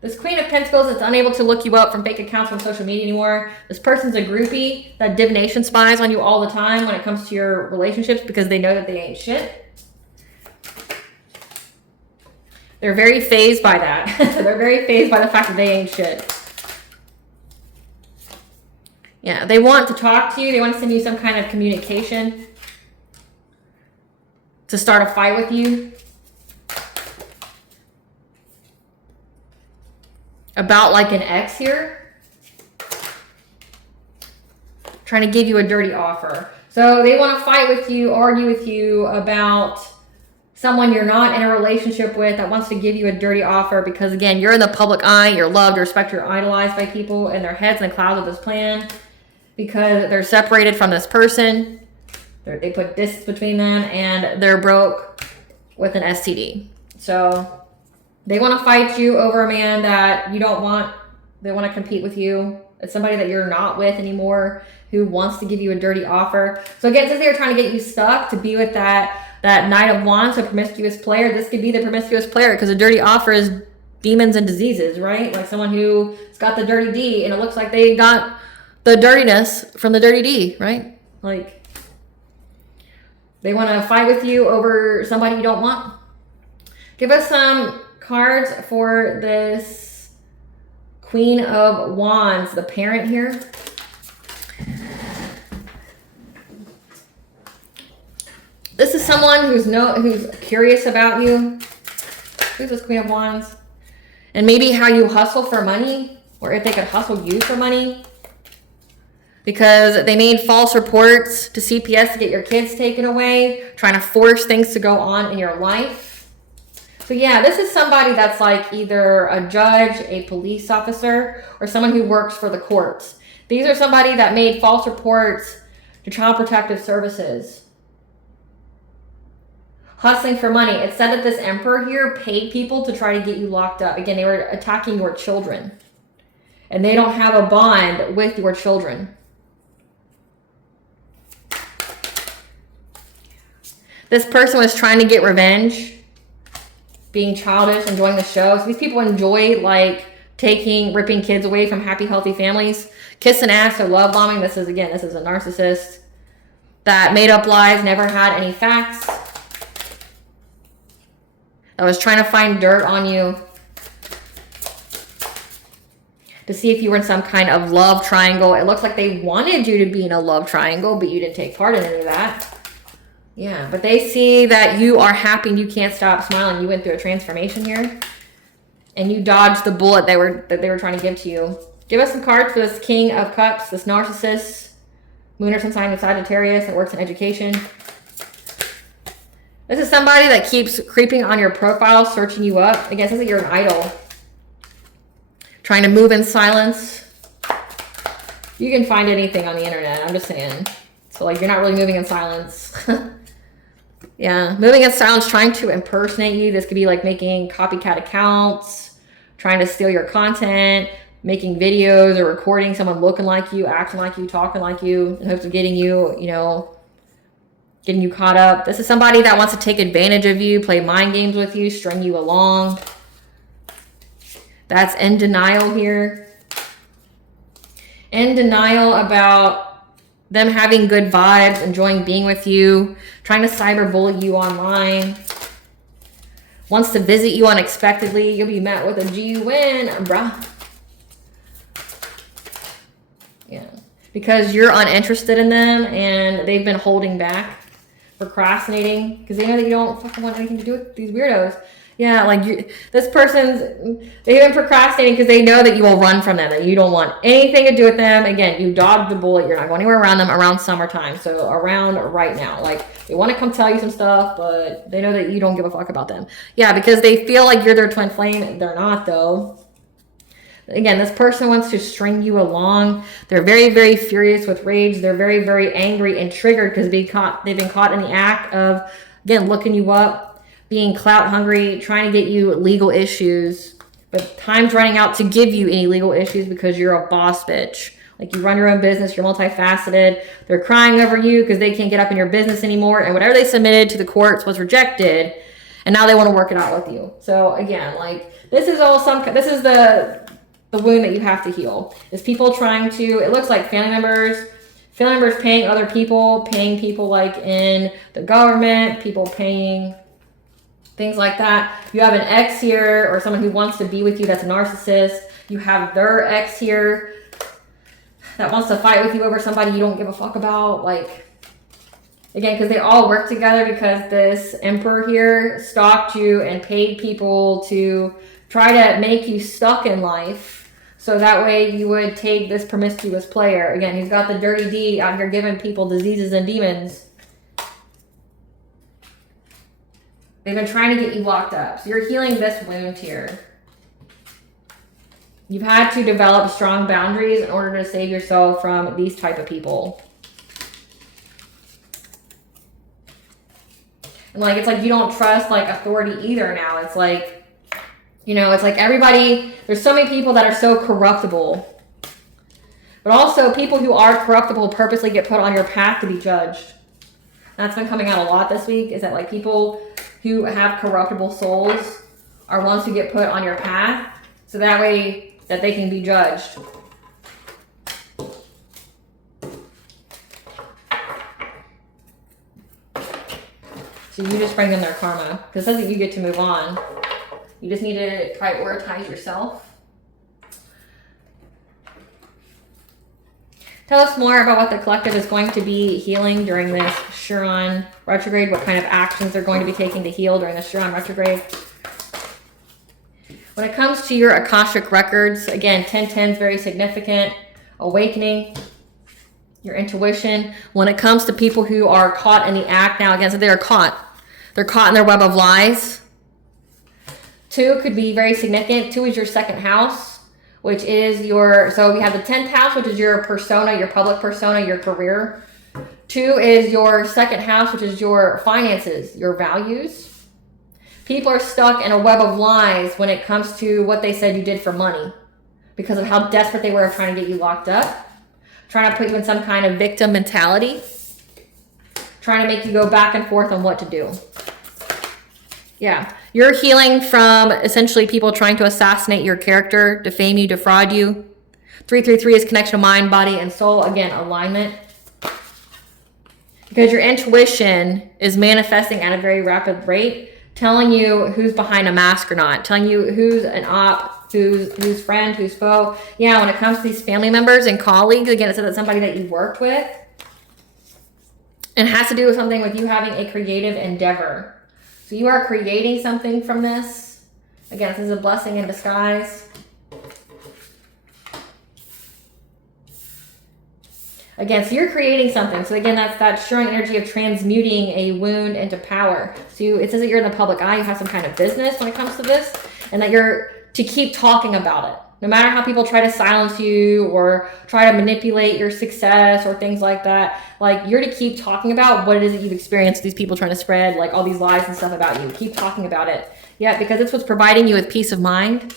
This Queen of Pentacles is unable to look you up from fake accounts on social media anymore. This person's a groupie that divination spies on you all the time when it comes to your relationships because they know that they ain't shit. They're very fazed by that. They're very fazed by the fact that they ain't shit. Yeah, they want to talk to you. They want to send you some kind of communication to start a fight with you about like an ex here, trying to give you a dirty offer. So they want to fight with you, argue with you about someone you're not in a relationship with that wants to give you a dirty offer because again, you're in the public eye, you're loved, you're respected, you're idolized by people, and their heads in the clouds of this plan because they're separated from this person. They put distance between them and they're broke with an STD. So they want to fight you over a man that you don't want. They want to compete with you. It's somebody that you're not with anymore who wants to give you a dirty offer. So again, since they're trying to get you stuck to be with that Knight of Wands, a promiscuous player, this could be the promiscuous player because a dirty offer is demons and diseases, right? Like someone who's got the dirty D and it looks like they got the dirtiness from the dirty D, right? Like they want to fight with you over somebody you don't want. Give us some cards for this Queen of Wands, the parent here. This is someone who's curious about you. Who's this Queen of Wands? And maybe how you hustle for money, or if they could hustle you for money. Because they made false reports to CPS to get your kids taken away, trying to force things to go on in your life. So yeah, this is somebody that's like either a judge, a police officer, or someone who works for the courts. These are somebody that made false reports to Child Protective Services. Hustling for money. It said that this emperor here paid people to try to get you locked up. Again, they were attacking your children. And they don't have a bond with your children. This person was trying to get revenge, being childish, enjoying the show. So these people enjoy like ripping kids away from happy, healthy families. Kissing ass or love bombing. This is a narcissist that made up lies, never had any facts. That was trying to find dirt on you to see if you were in some kind of love triangle. It looks like they wanted you to be in a love triangle, but you didn't take part in any of that. Yeah, but they see that you are happy and you can't stop smiling. You went through a transformation here. And you dodged the bullet that they were trying to give to you. Give us some cards for this King of Cups, this narcissist, Moon or some sign of Sagittarius that works in education. This is somebody that keeps creeping on your profile, searching you up. Again, it says that you're an idol. Trying to move in silence. You can find anything on the internet, I'm just saying. So like you're not really moving in silence. Yeah, moving in silence, trying to impersonate you. This could be like making copycat accounts, trying to steal your content, making videos or recording someone looking like you, acting like you, talking like you, in hopes of getting you, getting you caught up. This is somebody that wants to take advantage of you, play mind games with you, string you along. That's in denial here. In denial about them having good vibes, enjoying being with you, trying to cyberbully you online. Wants to visit you unexpectedly. You'll be met with a G-win, bruh. because you're uninterested in them and they've been holding back, procrastinating, because they know that you don't fucking want anything to do with these weirdos. Yeah, like they've been procrastinating because they know that you will run from them, that you don't want anything to do with them. Again, you dodged the bullet. You're not going anywhere around them around summertime. So around right now, like they want to come tell you some stuff, but they know that you don't give a fuck about them. Yeah, because they feel like you're their twin flame. They're not, though. Again, this person wants to string you along. They're very, very furious with rage. They're very, very angry and triggered because they've been caught in the act of, again, looking you up, being clout hungry, trying to get you legal issues, but time's running out to give you any legal issues because you're a boss bitch. Like you run your own business, you're multifaceted. They're crying over you because they can't get up in your business anymore, and whatever they submitted to the courts was rejected, and now they want to work it out with you. So again, like this is the wound that you have to heal. Is people trying to, it looks like family members paying other people, paying people like in the government, people paying things like that. You have an ex here or someone who wants to be with you that's a narcissist. You have their ex here that wants to fight with you over somebody you don't give a fuck about. Like, again, because they all work together because this emperor here stalked you and paid people to try to make you stuck in life. So that way you would take this promiscuous player. Again, he's got the dirty D out here giving people diseases and demons. They've been trying to get you locked up. So you're healing this wound here. You've had to develop strong boundaries in order to save yourself from these type of people. And like, it's like you don't trust like authority either now. It's like, you know, it's like everybody, there's so many people that are so corruptible. But also people who are corruptible purposely get put on your path to be judged. That's been coming out a lot this week, is that like people who have corruptible souls are ones who get put on your path, so that way that they can be judged. So you just bring them their karma, because it says that you get to move on. You just need to prioritize yourself. Tell us more about what the collective is going to be healing during this Chiron retrograde, what kind of actions they're going to be taking to heal during the Chiron retrograde. When it comes to your Akashic records, again, 1010 is very significant. Awakening, your intuition. When it comes to people who are caught in the act, now again, so they're caught in their web of lies. 2 could be very significant. 2 is your second house, which is so we have the 10th house, which is your persona, your public persona, your career. 2 is your second house, which is your finances, your values. People are stuck in a web of lies when it comes to what they said you did for money because of how desperate they were of trying to get you locked up, trying to put you in some kind of victim mentality, trying to make you go back and forth on what to do. Yeah. You're healing from essentially people trying to assassinate your character, defame you, defraud you. 333 is connection of mind, body, and soul. Again, alignment. Because your intuition is manifesting at a very rapid rate, telling you who's behind a mask or not, telling you who's an op, who's friend, who's foe. Yeah, when it comes to these family members and colleagues, again, it says it's somebody that you worked with. And it has to do with something with you having a creative endeavor. So you are creating something from this. Again, this is a blessing in disguise. Again, so you're creating something. So again, that's that strong energy of transmuting a wound into power. So it says that you're in the public eye. You have some kind of business when it comes to this. And that you're to keep talking about it. No matter how people try to silence you or try to manipulate your success or things like that, like you're to keep talking about what it is that you've experienced, these people trying to spread like all these lies and stuff about you. Keep talking about it. Yeah, because it's what's providing you with peace of mind.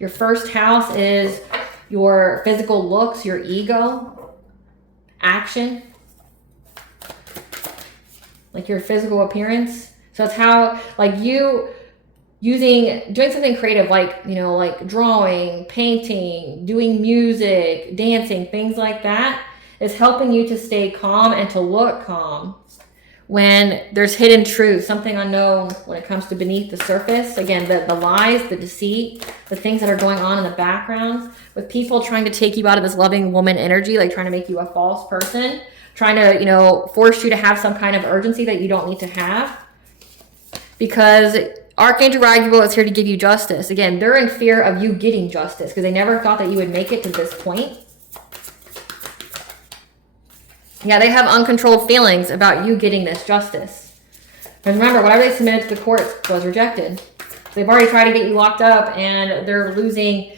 Your first house is your physical looks, your ego, action, like your physical appearance. So it's how like you doing something creative, like, you know, like drawing, painting, doing music, dancing, things like that is helping you to stay calm and to look calm. when there's hidden truth, something unknown when it comes to beneath the surface. Again, the lies, the deceit, the things that are going on in the background with people trying to take you out of this loving woman energy, like trying to make you a false person, trying to, you know, force you to have some kind of urgency that you don't need to have. Because Archangel Raguel is here to give you justice. Again, they're in fear of you getting justice because they never thought that you would make it to this point. Yeah, they have uncontrolled feelings about you getting this justice. And remember, whatever they submitted to the courts was rejected. They've already tried to get you locked up and they're losing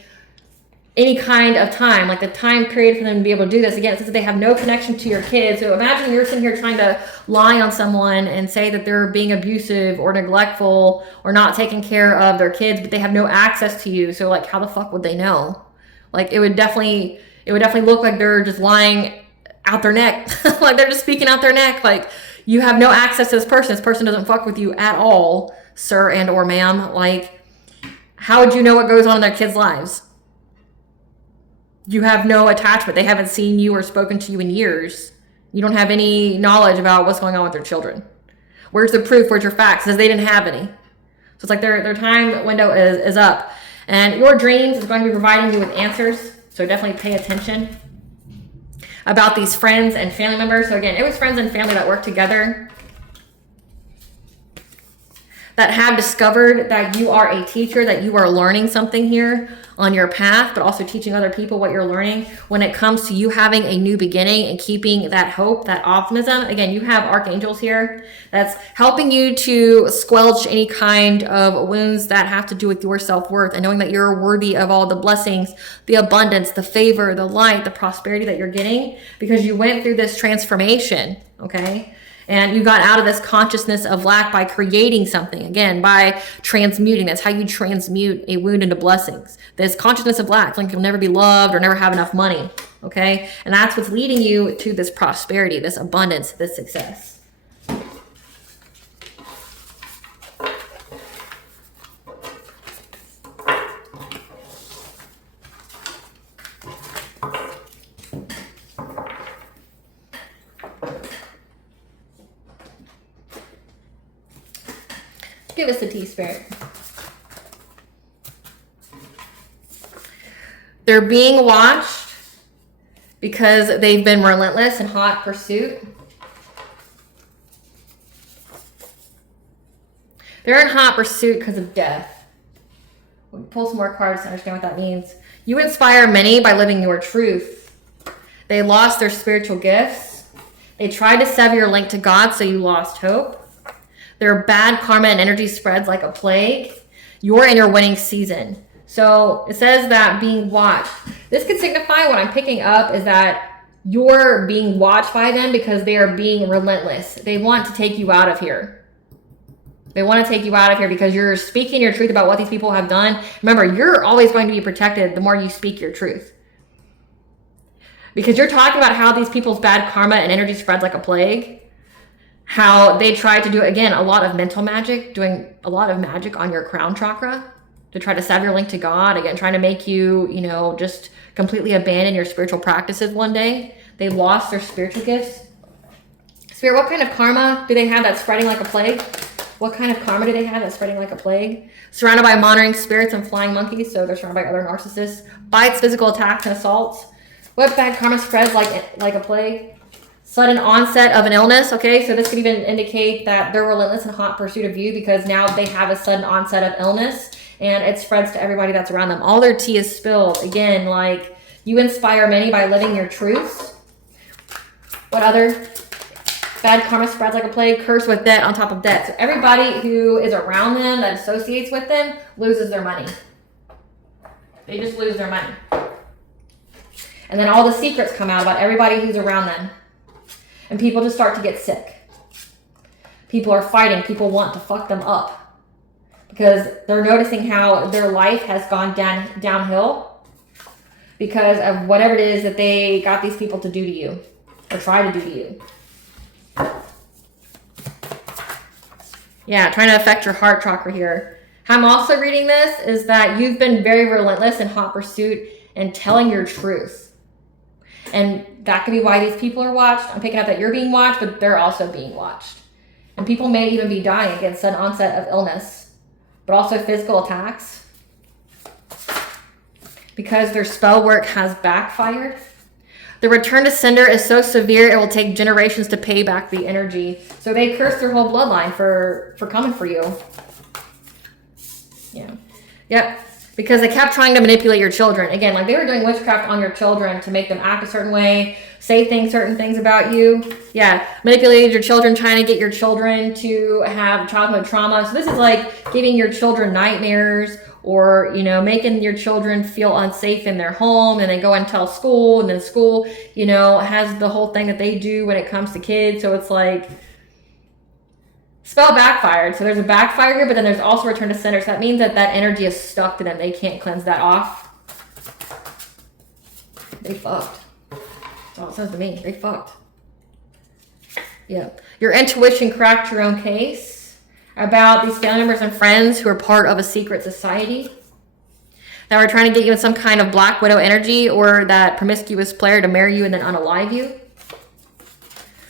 any kind of time, like the time period for them to be able to do this. Again, it says that they have no connection to your kids. So imagine you're sitting here trying to lie on someone and say that they're being abusive or neglectful or not taking care of their kids, but they have no access to you. So like, how the fuck would they know? Like it would definitely look like they're just lying out their neck. Like they're just speaking out their neck. Like you have no access to this person. This person doesn't fuck with you at all, sir and or ma'am. Like how would you know what goes on in their kids' lives? You have no attachment. They haven't seen you or spoken to you in years. You don't have any knowledge about what's going on with their children. Where's the proof? Where's your facts? Because they didn't have any. So it's like their time window is up. And your dreams is going to be providing you with answers. So definitely pay attention about these friends and family members. So again, it was friends and family that work together that have discovered that you are a teacher, that you are learning something here on your path, but also teaching other people what you're learning when it comes to you having a new beginning and keeping that hope, that optimism. Again, you have archangels here that's helping you to squelch any kind of wounds that have to do with your self-worth and knowing that you're worthy of all the blessings, the abundance, the favor, the light, the prosperity that you're getting because you went through this transformation, okay? And you got out of this consciousness of lack by creating something, again, by transmuting. That's how you transmute a wound into blessings. This consciousness of lack, like you'll never be loved or never have enough money, okay? And that's what's leading you to this prosperity, this abundance, this success. Give us the tea, Spirit. They're being watched because they've been relentless in hot pursuit. They're in hot pursuit because of death. We'll pull some more cards to understand what that means. You inspire many by living your truth. They lost their spiritual gifts. They tried to sever your link to God, so you lost hope. Their bad karma and energy spreads like a plague. You're in your winning season. So it says that being watched. This could signify what I'm picking up is that you're being watched by them because they are being relentless. They want to take you out of here. They want to take you out of here because you're speaking your truth about what these people have done. Remember, you're always going to be protected the more you speak your truth. Because you're talking about how these people's bad karma and energy spreads like a plague. How they tried to do, again, a lot of mental magic, doing a lot of magic on your crown chakra to try to sever your link to God. Again, trying to make you, you know, just completely abandon your spiritual practices one day. They lost their spiritual gifts. Spirit, what kind of karma do they have that's spreading like a plague? What kind of karma do they have that's spreading like a plague? Surrounded by monitoring spirits and flying monkeys, so they're surrounded by other narcissists. Bites, physical attacks, and assaults. What bad karma spreads like a plague? Sudden onset of an illness, okay? So this could even indicate that they're relentless in hot pursuit of you because now they have a sudden onset of illness and it spreads to everybody that's around them. All their tea is spilled. Again, like you inspire many by living your truths. What other bad karma spreads like a plague? Cursed with debt on top of debt. So everybody who is around them that associates with them loses their money. They just lose their money. And then all the secrets come out about everybody who's around them. And people just start to get sick. People are fighting. People want to fuck them up. Because they're noticing how their life has gone downhill. Because of whatever it is that they got these people to do to you. Or try to do to you. Yeah, trying to affect your heart chakra here. How I'm also reading this is that you've been very relentless in hot pursuit and telling your truth. And that could be why these people are watched. I'm picking up that you're being watched, but they're also being watched. And people may even be dying against sudden onset of illness, but also physical attacks, because their spell work has backfired. The return to sender is so severe it will take generations to pay back the energy. So they curse their whole bloodline for coming for you. Yeah. Yep. Because they kept trying to manipulate your children. Again, like they were doing witchcraft on your children to make them act a certain way, say certain things about you. Yeah. Manipulated your children, trying to get your children to have childhood trauma. So this is like giving your children nightmares, or, you know, making your children feel unsafe in their home, and they go and tell school, and then school, you know, has the whole thing that they do when it comes to kids. So it's like spell backfired. So there's a backfire here, but then there's also return to sender. So that means that that energy is stuck to them. They can't cleanse that off. They fucked. That's all it says to me. They fucked. Yeah. Your intuition cracked your own case about these family members and friends who are part of a secret society that were trying to get you in some kind of Black Widow energy, or that promiscuous player to marry you and then unalive you.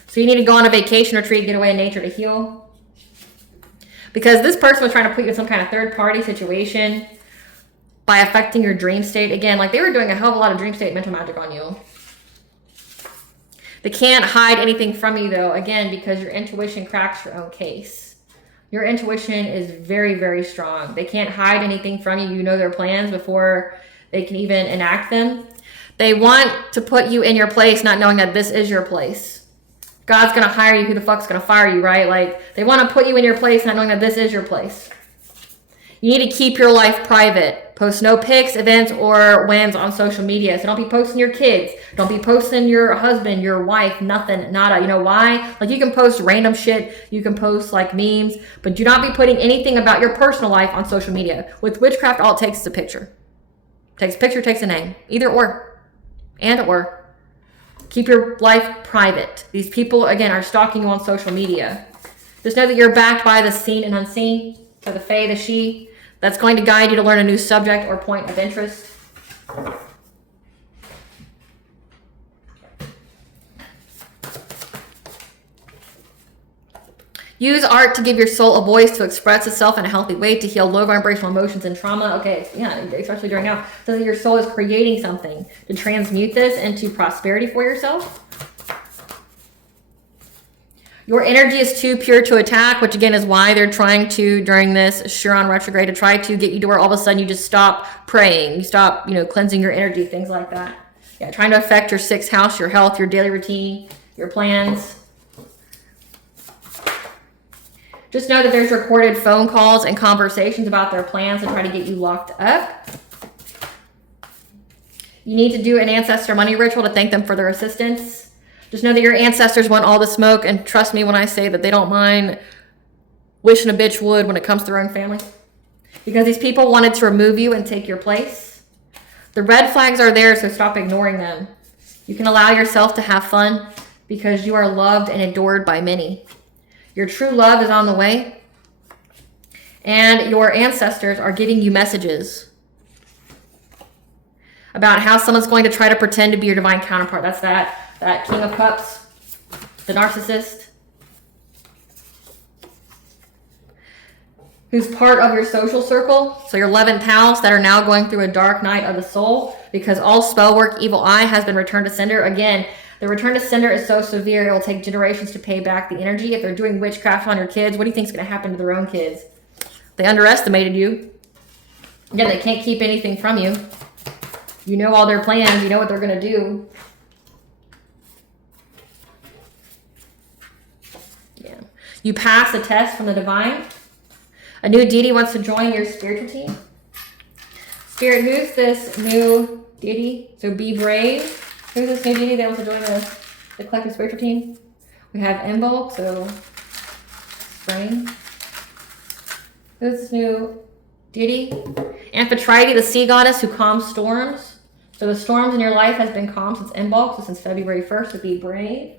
So you need to go on a vacation retreat, get away in nature to heal. Because this person was trying to put you in some kind of third party situation by affecting your dream state. Again, like they were doing a hell of a lot of dream state mental magic on you. They can't hide anything from you though, again, because your intuition cracks your own case. Your intuition is very, very strong. They can't hide anything from you. You know their plans before they can even enact them. They want to put you in your place, not knowing that this is your place. God's going to hire you. Who the fuck's going to fire you, right? Like, they want to put you in your place, not knowing that this is your place. You need to keep your life private. Post no pics, events, or wins on social media. So don't be posting your kids. Don't be posting your husband, your wife, nothing, nada. You know why? Like, you can post random shit. You can post like memes, but do not be putting anything about your personal life on social media. With witchcraft, all it takes is a picture. Takes a picture, takes a name. Either or. And or. Keep your life private. These people, again, are stalking you on social media. Just know that you're backed by the seen and unseen. So the fae, the she, that's going to guide you to learn a new subject or point of interest. Use art to give your soul a voice to express itself in a healthy way, to heal low vibrational emotions and trauma. Okay, yeah, especially during now. So that your soul is creating something to transmute this into prosperity for yourself. Your energy is too pure to attack, which again is why they're trying to, during this Chiron retrograde, to try to get you to where all of a sudden you just stop praying. You stop, you know, cleansing your energy, things like that. Yeah, trying to affect your sixth house, your health, your daily routine, your plans. Just know that there's recorded phone calls and conversations about their plans to try to get you locked up. You need to do an ancestor money ritual to thank them for their assistance. Just know that your ancestors want all the smoke, and trust me when I say that they don't mind wishing a bitch would when it comes to their own family. Because these people wanted to remove you and take your place. The red flags are there, so stop ignoring them. You can allow yourself to have fun because you are loved and adored by many. Your true love is on the way, and your ancestors are giving you messages about how someone's going to try to pretend to be your divine counterpart. That's that King of Cups, the narcissist, who's part of your social circle. So your 11th house that are now going through a dark night of the soul, because all spell work, evil eye has been returned to sender. Again, the return to sender is so severe, it will take generations to pay back the energy. If they're doing witchcraft on your kids, what do you think is going to happen to their own kids? They underestimated you. Again, they can't keep anything from you. You know all their plans. You know what they're going to do. Yeah. You pass a test from the divine. A new deity wants to join your spiritual team. Spirit, who's this new deity? So be brave. Who's this new deity that wants to join the collective spiritual team? We have Embulk, so spring. Who's this new deity? Amphitrite, the sea goddess who calms storms. So the storms in your life has been calm since Embulk, so since February 1st, so be brave.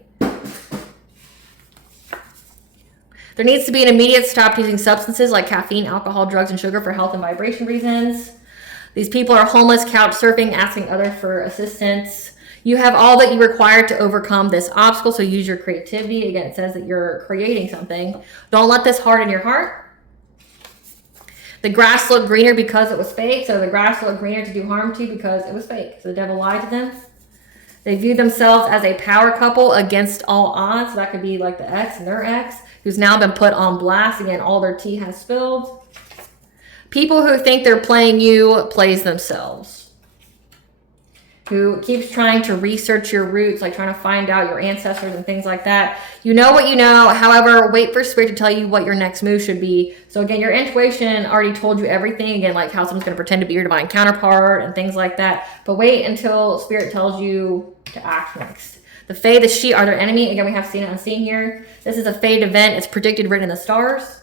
There needs to be an immediate stop using substances like caffeine, alcohol, drugs, and sugar for health and vibration reasons. These people are homeless, couch surfing, asking others for assistance. You have all that you require to overcome this obstacle, so use your creativity. Again, it says that you're creating something. Don't let this harden your heart. The grass looked greener because it was fake, so the grass looked greener to do harm to because it was fake. So the devil lied to them. They viewed themselves as a power couple against all odds. So that could be like the ex and their ex, who's now been put on blast. Again, all their tea has spilled. People who think they're playing you plays themselves. Who keeps trying to research your roots, like trying to find out your ancestors and things like that. You know what you know. However, wait for spirit to tell you what your next move should be. So again, your intuition already told you everything. Again, like how someone's going to pretend to be your divine counterpart and things like that. But wait until spirit tells you to act next. The Fae, the she are their enemy. Again, we have seen it unseen here. This is a fate event. It's predicted, written in the stars.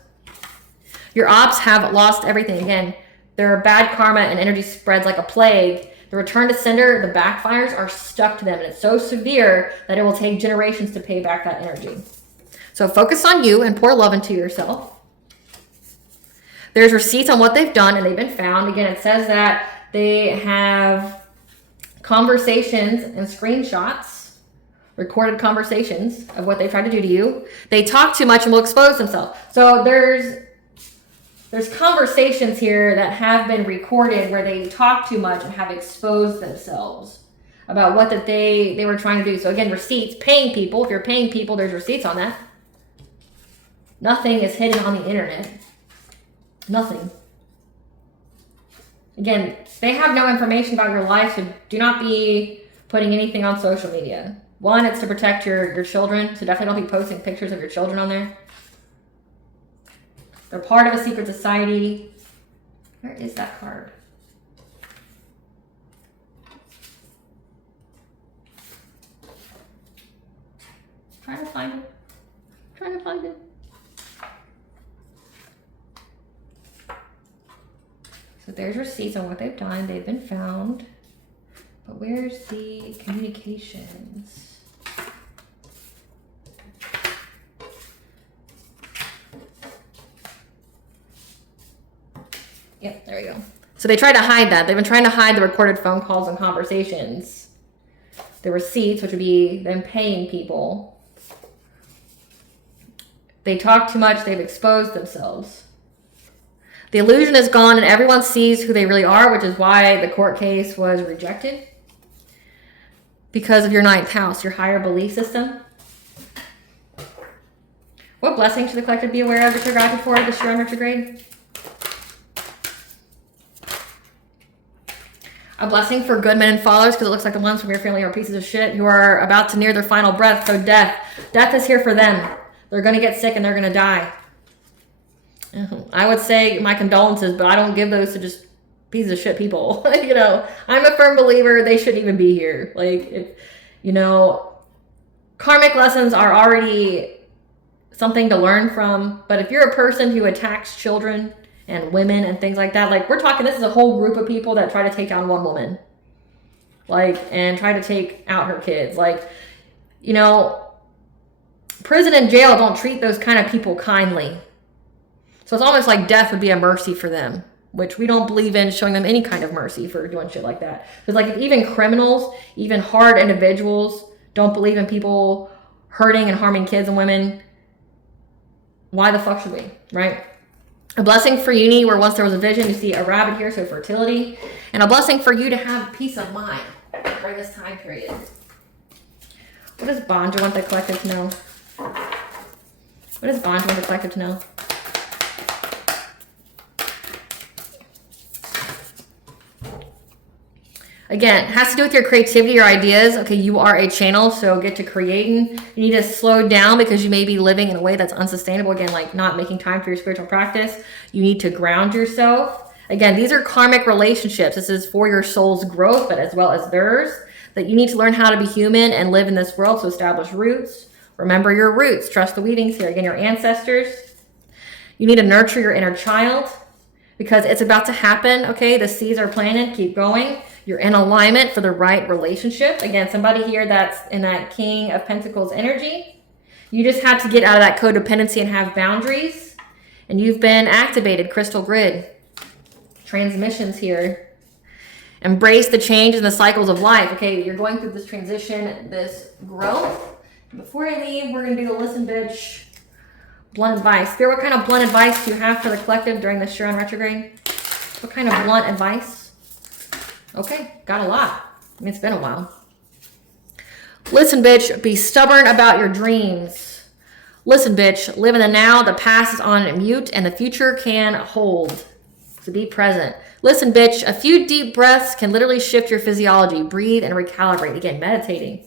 Your ops have lost everything. Again, their bad karma and energy spreads like a plague. The return to sender, the backfires are stuck to them, and it's so severe that it will take generations to pay back that energy. So focus on you and pour love into yourself. There's receipts on what they've done, and they've been found. Again, it says that they have conversations and screenshots, recorded conversations of what they tried to do to you. They talk too much and will expose themselves. So there's conversations here that have been recorded where they talk too much and have exposed themselves about what that they were trying to do. So again, receipts, paying people. If you're paying people, there's receipts on that. Nothing is hidden on the internet. Nothing. Again, they have no information about your life, so do not be putting anything on social media. One, it's to protect your children, so definitely don't be posting pictures of your children on there. They're part of a secret society. Where is that card? Trying to find it. Trying to find it. So there's receipts on what they've done. They've been found. But where's the communications? Yep, there we go. So they tried to hide that. They've been trying to hide the recorded phone calls and conversations. The receipts, which would be them paying people. They talk too much. They've exposed themselves. The illusion is gone and everyone sees who they really are, which is why the court case was rejected. Because of your 9th house, your higher belief system. What blessing should the collective be aware of that you're guided for the Chiron retrograde? A blessing for good men and followers, because it looks like the ones from your family are pieces of shit who are about to near their final breath. So death is here for them. They're going to get sick and they're going to die. I would say my condolences, but I don't give those to just pieces of shit people. You know, I'm a firm believer they shouldn't even be here. Like, if, you know, karmic lessons are already something to learn from. But if you're a person who attacks children and women and things like that, like we're talking, this is a whole group of people that try to take down one woman, like, and try to take out her kids. Like, you know, prison and jail don't treat those kind of people kindly. So it's almost like death would be a mercy for them, which we don't believe in showing them any kind of mercy for doing shit like that. Because like if even criminals, even hard individuals don't believe in people hurting and harming kids and women, why the fuck should we, right? A blessing for uni, where once there was a vision, you see a rabbit here, so fertility. And a blessing for you to have peace of mind during this time period. What does Bonja want the collective to know? What does Bonja want the collective to know? Again, it has to do with your creativity, your ideas. Okay, you are a channel, so get to creating. You need to slow down because you may be living in a way that's unsustainable. Again, like not making time for your spiritual practice. You need to ground yourself. Again, these are karmic relationships. This is for your soul's growth, but as well as theirs. That you need to learn how to be human and live in this world, so establish roots. Remember your roots. Trust the weavings here. Again, your ancestors. You need to nurture your inner child because it's about to happen, okay? The seeds are planted. Keep going. You're in alignment for the right relationship. Again, somebody here that's in that King of Pentacles energy. You just have to get out of that codependency and have boundaries. And you've been activated. Crystal grid. Transmissions here. Embrace the change and the cycles of life. Okay, you're going through this transition, this growth. Before I leave, we're going to do the listen, bitch, blunt advice. Spirit, what kind of blunt advice do you have for the collective during the Chiron retrograde? What kind of blunt advice? Okay, got a lot. I mean, it's been a while. Listen, bitch, be stubborn about your dreams. Listen, bitch, live in the now. The past is on mute and the future can hold. So be present. Listen, bitch, a few deep breaths can literally shift your physiology. Breathe and recalibrate. Again, meditating.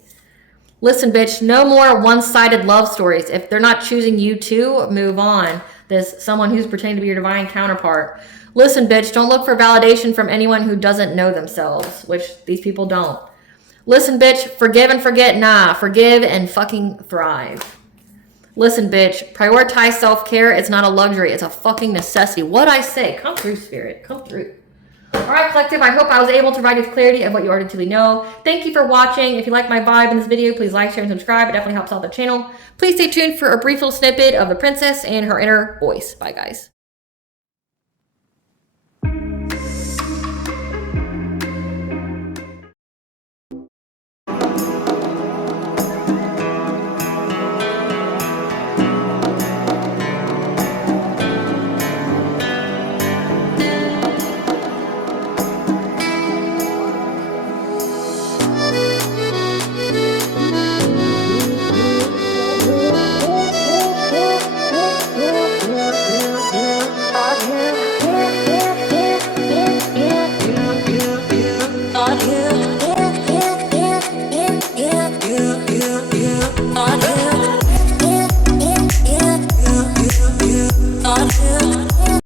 Listen, bitch, no more one-sided love stories. If they're not choosing you to, move on. There's someone who's pretending to be your divine counterpart. Listen, bitch, don't look for validation from anyone who doesn't know themselves, which these people don't. Listen, bitch, forgive and forget. Nah, forgive and fucking thrive. Listen, bitch, prioritize self-care. It's not a luxury. It's a fucking necessity. What I say, come through, Spirit. Come through. All right, collective, I hope I was able to provide you with clarity of what you already truly know. Thank you for watching. If you like my vibe in this video, please like, share, and subscribe. It definitely helps out the channel. Please stay tuned for a brief little snippet of the princess and her inner voice. Bye, guys.